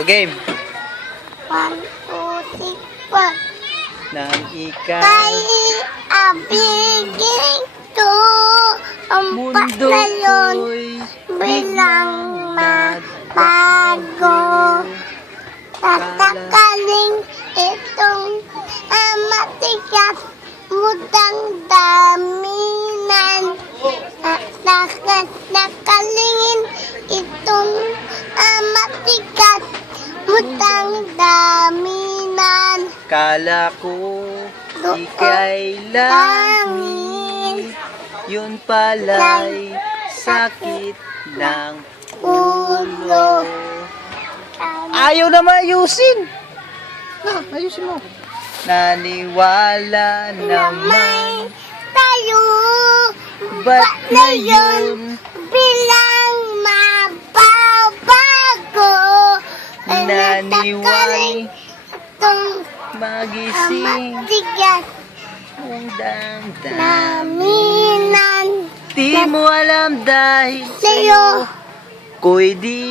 O, game. 1, 2, 3, 4. Nang ikaw Tayo abigin ko ang mundo na yun ko'y bilang magbago. Tatakaling itong matigas mudang daminan. Nakalingin itong matigas mudang daminan. Kala ko ika'y langit, yun pala'y sakit ng ulo. Ayaw na mayusin. Na, ayusin mo. Naniwala naman Tayo ba't ngayon bilang mababago? naniwala Itong magising matigas ang damdamin. daminan. Di mo alam dahil Sa'yo ko'y di